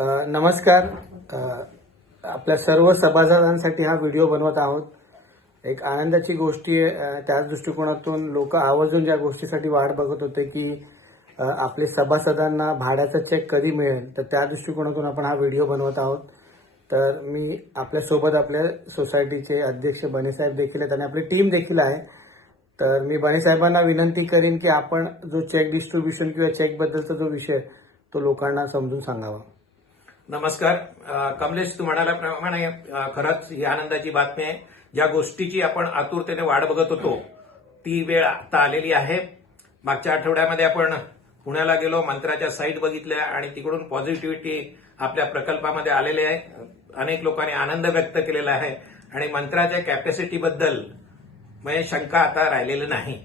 नमस्कार. आपल्या सर्व सभासदांसाठी हा व्हिडिओ बनवत आहोत. एक आनंदाची गोष्टी आहे त्याच दृष्टिकोनातून लोक आवर्जून ज्या गोष्टीसाठी वाट बघत होते की आपले सभासदांना भाड्याचा चेक कधी मिळेल तर त्या दृष्टिकोनातून आपण हा व्हिडिओ बनवत आहोत. तर मी आपल्यासोबत आपल्या सोसायटीचे अध्यक्ष बनेसाहेब देखील आहेत आणि आपली टीम देखील आहे. तर मी बनेसाहेबांना विनंती करीन की आपण जो चेक डिस्ट्रीब्युशन किंवा चेकबद्दलचा जो विषय तो लोकांना समजून सांगावा. नमस्कार. कमलेश तू म्हणाल्याप्रमाणे खरंच ही आनंदाची बातमी आहे. ज्या गोष्टीची आपण आतुरतेने वाट बघत होतो ती वेळ आता आलेली आहे. मागच्या आठवड्यामध्ये आपण पुण्याला गेलो मंत्राच्या साईट बघितल्या आणि तिकडून पॉझिटिव्हिटी आपल्या प्रकल्पामध्ये आलेली आहे. अनेक लोकांनी आनंद व्यक्त केलेला आहे. आणि मंत्राच्या कॅपॅसिटीबद्दल म्हणजे शंका आता राहिलेली नाही.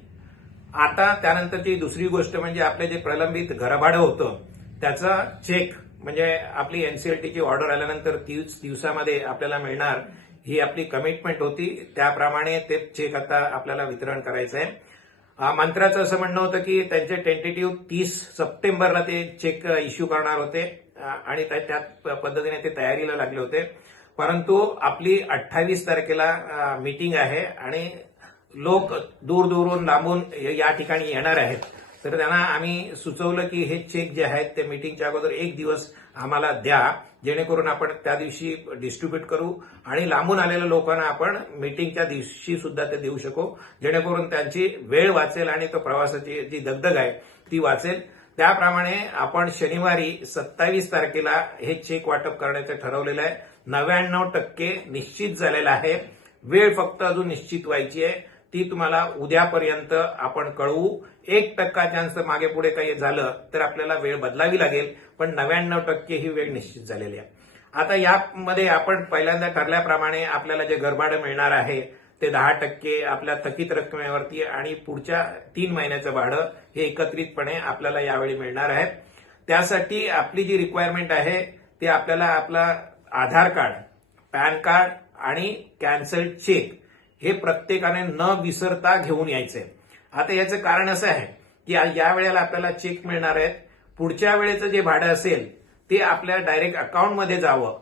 आता त्यानंतरची दुसरी गोष्ट म्हणजे आपले जे प्रलंबित घरभाडं होतं त्याचा चेक म्हणजे आपली एनसीएलटीची ऑर्डर आल्यानंतर तीस दिवसामध्ये आपल्याला मिळणार ही आपली कमिटमेंट होती. त्याप्रमाणे ते चेक आता आपल्याला वितरण करायचं आहे मंत्र्याचं असं म्हणणं होतं की त्यांचे टेंटेटिव्ह तीस सप्टेंबरला ते चेक इश्यू करणार होते. आणि त्या त्या पद्धतीने ते तयारीला लागले होते. परंतु आपली अठ्ठावीस तारखेला मीटिंग आहे आणि लोक दूर दूरून लांबून या ठिकाणी येणार आहेत. तर त्यांना आम्ही सुचवलं की हे चेक जे आहेत ते मीटिंगच्या अगोदर एक दिवस आम्हाला द्या. जेणेकरून आपण त्या दिवशी डिस्ट्रीब्यूट करू आणि लांबून आलेल्या लोकांना आपण मीटिंगच्या दिवशी सुद्धा ते देऊ शकू. जेणेकरून त्यांची वेळ वाचेल आणि तो प्रवासाची जी दगदग आहे ती वाचेल. त्याप्रमाणे आपण शनिवारी सत्तावीस तारखेला हे चेक वाटप करण्याचं ठरवलेलं आहे. नव्याण्णव टक्के निश्चित झालेलं आहे. वेळ फक्त अजून निश्चित व्हायची आहे. ती तुम्हाला उद्यापर्यंत आपण कळवू. एक टक्का चान्स मागे पुढे काही झालं तर आपल्याला वेळ बदलावी लागेल पण नव्याण्णव टक्के ही वेळ निश्चित झालेली आहे. आता यामध्ये आपण पहिल्यांदा ठरल्याप्रमाणे आपल्याला जे गरबाडं मिळणार आहे ते दहा टक्के आपल्या थकीत रकमेवरती आणि पुढच्या तीन महिन्याचं भाडं हे एकत्रितपणे आपल्याला यावेळी मिळणार आहे. त्यासाठी आपली जी रिक्वायरमेंट आहे ते आपल्याला आपला आधार कार्ड पॅन कार्ड आणि कॅन्सल चेक हे प्रत्येकाने न विसरता घेऊन यायचंय आता याचं कारण असं आहे की या वेळेला आपल्याला चेक मिळणार आहेत. पुढच्या वेळेचं जे भाडं असेल ते आपल्या डायरेक्ट अकाउंटमध्ये जावं.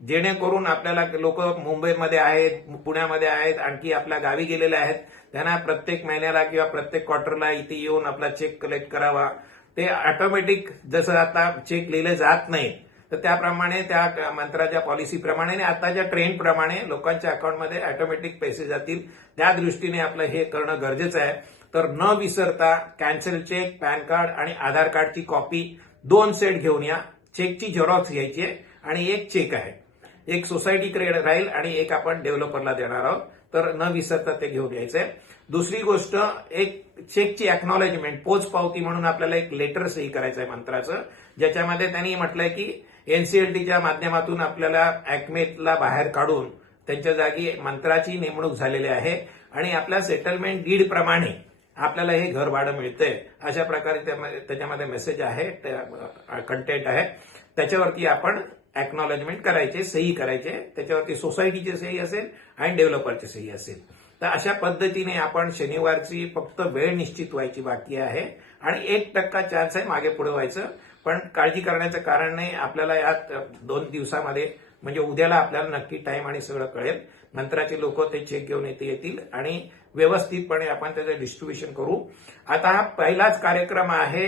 जेणेकरून आपल्याला लोक मुंबईमध्ये आहेत पुण्यामध्ये आहेत आणखी आपल्या गावी गेलेले आहेत. त्यांना प्रत्येक महिन्याला किंवा प्रत्येक क्वार्टरला इथे येऊन आपला चेक कलेक्ट करावा. ते ऑटोमॅटिक जसं आता चेक लिहिले जात नाही तर त्याप्रमाणे त्या मंत्राच्या पॉलिसीप्रमाणे आणि आताच्या ट्रेंडप्रमाणे लोकांच्या अकाउंटमध्ये ऑटोमॅटिक पैसे जातील. त्या दृष्टीने आपलं हे करणं गरजेचं आहे. तर न विसरता कॅन्सल चेक पॅन कार्ड आणि आधार कार्डची कॉपी दोन सेट घेऊन या. चेकची झेरॉक्स घ्यायची आहे आणि एक चेक आहे. एक सोसायटीकडे राहील आणि एक आपण डेव्हलपरला देणार आहोत. तर न विसरता ते घेऊन यायचंय दुसरी गोष्ट एक चेकची अॅक्नॉलेजमेंट पोच पावती म्हणून आपल्याला एक लेटर सही करायचं आहे मंत्राचं. ज्याच्यामध्ये त्यांनी म्हटलंय की एनसीएलटीच्या माध्यमातून आपल्याला अॅकमेतला बाहेर काढून त्यांच्या जागी मंत्राची नेमणूक झालेली आहे आणि आपल्या सेटलमेंट डीड प्रमाणे आपल्याला हे घर भाडं मिळतंय. अशा प्रकारे त्याच्यामध्ये मेसेज आहे कंटेंट आहे. त्याच्यावरती आपण एक्नॉलेजमेंट करायचे सही करायचे. त्याच्यावरती सोसायटीची सही असेल आणि डेव्हलपरची सही असेल. तर अशा पद्धतीने आपण शनिवारची फक्त वेळ निश्चित व्हायची बाकी आहे आणि एक टक्का चान्स आहे मागे पुढे व्हायचं. पण काळजी करण्याचं कारण नाही. आपल्याला या दोन दिवसामध्ये म्हणजे उद्याला आपल्याला नक्की टाईम आणि सगळं कळेल. नंतराचे लोक ते चेक घेऊन येते येतील आणि व्यवस्थितपणे आपण त्याचं डिस्ट्रीब्युशन करू. आता हा पहिलाच कार्यक्रम आहे.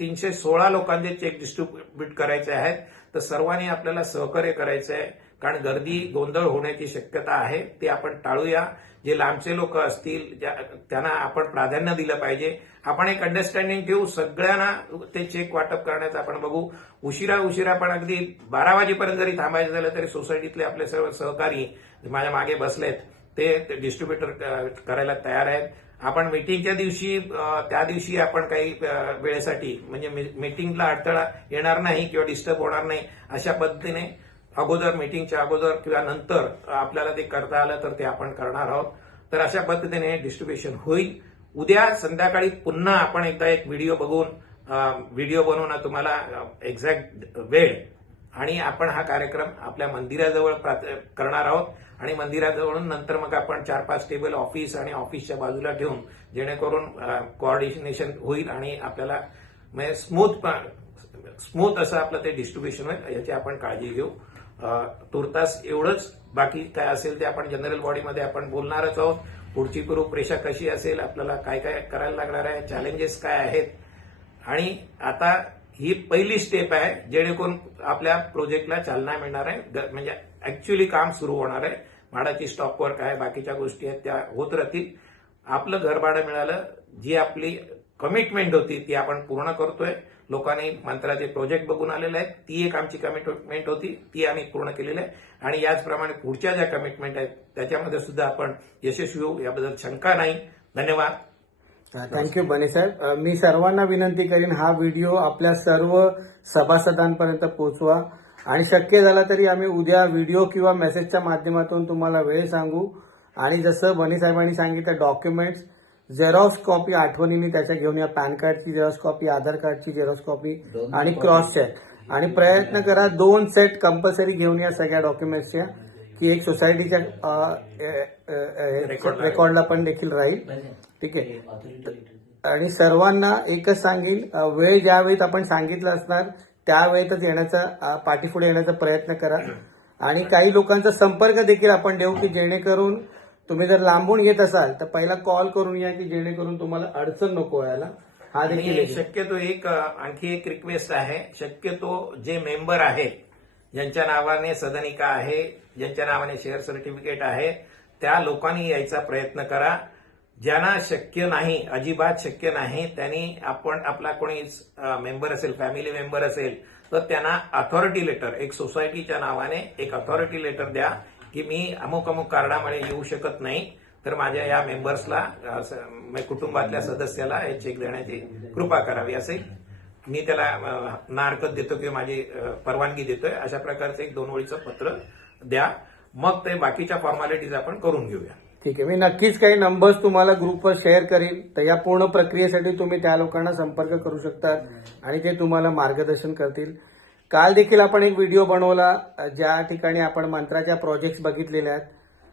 तीनशे सोळा लोकांचे चेक डिस्ट्रीब्युट करायचे आहेत. तर सर्वांनी आपल्याला सहकार्य करायचं आहे कारण गर्दी गोंधळ होण्याची शक्यता आहे ते आपण टाळूया. जे लांबचे लोक असतील ज्या- त्यांना आपण प्राधान्य दिलं पाहिजे. आपण एक अंडरस्टँडिंग ठेवू सगळ्यांना ते चेक वाटप करण्याचं आपण बघू. उशिरा उशिरा पण अगदी बारा वाजेपर्यंत जरी थांबायचं झालं तरी सोसायटीतले आपले सर्व सहकारी माझ्या मागे बसलेत. ते डिस्ट्रीब्युटर करायला तयार आहेत. आपण मीटिंगच्या दिवशी त्या दिवशी आपण काही वेळेसाठी म्हणजे मीटिंगला अडथळा येणार नाही किंवा डिस्टर्ब होणार नाही अशा पद्धतीने अगोदर मीटिंगच्या अगोदर किंवा नंतर आपल्याला ते करता आलं तर ते आपण करणार आहोत. तर अशा पद्धतीने डिस्ट्रीब्युशन होईल. उद्या संध्याकाळी पुन्हा आपण एकदा एक व्हिडिओ बघून व्हिडिओ बनवून तुम्हाला एक्झॅक्ट वेळ आणि आपण हा कार्यक्रम आपल्या मंदिराजवळ करणार आहोत. आणि मंदिराजवळून नंतर मग आपण चार पाच टेबल ऑफिस आणि ऑफिसच्या बाजूला ठेवून जेणेकरून कोऑर्डिनेशन होईल आणि आपल्याला म्हणजे स्मूथ स्मूथ असं आपलं ते डिस्ट्रीब्युशन होईल याची आपण काळजी घेऊ. तुर्तास एवढंच. बाकी काय असेल ते आपण जनरल बॉडीमध्ये आपण बोलणारच आहोत. पुढची रूपरेषा कशी असेल आपल्याला काय काय करायला लागणार आहे चॅलेंजेस काय आहेत. आणि आता ही पहिली स्टेप आहे जेणेकरून आपल्या प्रोजेक्टला चालना मिळणार आहे. ग- म्हणजे ऍक्च्युली काम सुरू होणार आहे. भाडाची स्टॉक वर्क आहे बाकीच्या गोष्टी आहेत त्या होत राहतील. आपलं घर भाडं मिळालं जी आपली कमिटमेंट होती ती आपण पूर्ण करतोय. लोकांनी मंत्राचे प्रोजेक्ट बघून आलेले आहेत. ती एक आमची कमिटमेंट होती ती आम्ही पूर्ण केलेली आहे. आणि याचप्रमाणे पुढच्या ज्या कमिटमेंट आहेत त्याच्यामध्ये सुद्धा आपण यशस्वी होऊ याबद्दल शंका नाही. धन्यवाद. थँक्यू बने साहेब. मी सर्वांना विनंती करीन हा व्हिडिओ आपल्या सर्व सभासदांपर्यंत पोहोचवा. आणि शक्य झाला तरी आम्ही उद्या व्हिडिओ किंवा मेसेजच्या माध्यमातून तुम्हाला वेळ सांगू. आणि जसं बने साहेबांनी सांगितलं डॉक्युमेंट्स झेरॉक्स कॉपी आठवणीने त्याच्या घेऊन या पॅन कार्डची झेरॉक्स कॉपी आधार कार्डची झेरॉक्स कॉपी आणि क्रॉस चेक आणि प्रयत्न करा दोन सेट कंपल्सरी घेऊन या सगळ्या डॉक्युमेंट्सच्या की एक सोसायटीच्या रेकॉर्डला पण देखील राहील. ठीक आहे. आणि सर्वांना एकच सांगेन अ, वेळ ज्या वेळेत आपण सांगितलं असणार त्यावेळेतच येण्याचा अ, पाठीपुढे येण्याचा प्रयत्न करा. आणि काही लोकांचा संपर्क देखील आपण देऊ की जेणेकरून तुम्ही जर लांबून येत असाल तर पहिला कॉल करून या की जेणेकरून तुम्हाला अडचण नको व्हायला. हा देखील शक्यतो एक आणखी एक रिक्वेस्ट आहे. शक्यतो जे मेंबर आहेत ज्यांच्या नावाने सदनिका आहे ज्यांच्या नावाने शेअर सर्टिफिकेट आहे. त्या लोकांनी यायचा प्रयत्न करा. ज्यांना शक्य नाही अजिबात शक्य नाही त्यांनी आपण आपला कोणी मेंबर असेल फॅमिली मेंबर असेल तर त्यांना अथॉरिटी लेटर एक सोसायटीच्या नावाने एक अथॉरिटी लेटर द्या की मी अमुक अमुक कारणामुळे येऊ शकत नाही. तर माझ्या या मेंबर्सला कुटुंबातल्या सदस्याला हे चेक देण्याची कृपा करावी असे मी त्याला नारकत देतो किंवा माझी परवानगी देतोय. अशा प्रकारचं एक दोन ओळीचं पत्र द्या. मग ते बाकीच्या फॉर्मॅलिटीज आपण करून घेऊया. ठीक आहे. मी नक्कीच काही नंबर्स तुम्हाला ग्रुपवर शेअर करीन. तर या पूर्ण प्रक्रियेसाठी तुम्ही त्या लोकांना संपर्क करू शकता आणि ते तुम्हाला मार्गदर्शन करतील. काल देखील आपण एक व्हिडिओ बनवला ज्या ठिकाणी आपण मंत्राच्या प्रोजेक्ट्स बघितलेल्या आहेत.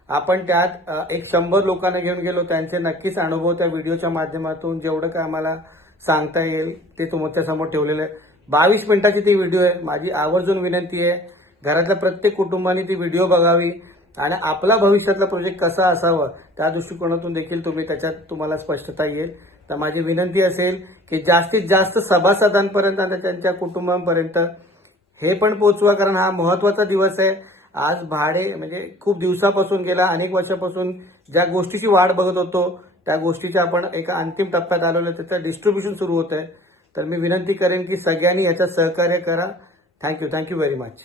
आपण त्यात एक शंभर लोकांना घेऊन गेलो. त्यांचे नक्कीच अनुभव त्या व्हिडिओच्या माध्यमातून. जेवढं काय आम्हाला सांगता येईल ते तुमच्यासमोर ठेवलेलं आहे बावीस मिनिटाची ती व्हिडिओ आहे. माझी आवर्जून विनंती आहे घरातल्या प्रत्येक कुटुंबाने ती व्हिडिओ बघावी आणि आपला भविष्यातला प्रोजेक्ट कसा असावा त्या दृष्टिकोनातून देखील तुम्ही त्याच्यात तुम्हाला स्पष्टता येईल. तर माझी विनंती असेल की जास्तीत जास्त सभासदांपर्यंत आणि त्यांच्या कुटुंबांपर्यंत हे पण पोचवा कारण हा महत्त्वाचा दिवस आहे. आज भाडे म्हणजे खूप दिवसापासून गेला अनेक वर्षापासून ज्या गोष्टीची वाट बघत होतो त्या गोष्टीच्या आपण एका अंतिम टप्प्यात आलेलो आहे, त्याचं डिस्ट्रीब्युशन सुरू होत आहे तर मी विनंती करेन की सगळ्यांनी याच्यात सहकार्य करा. Thank you thank you very much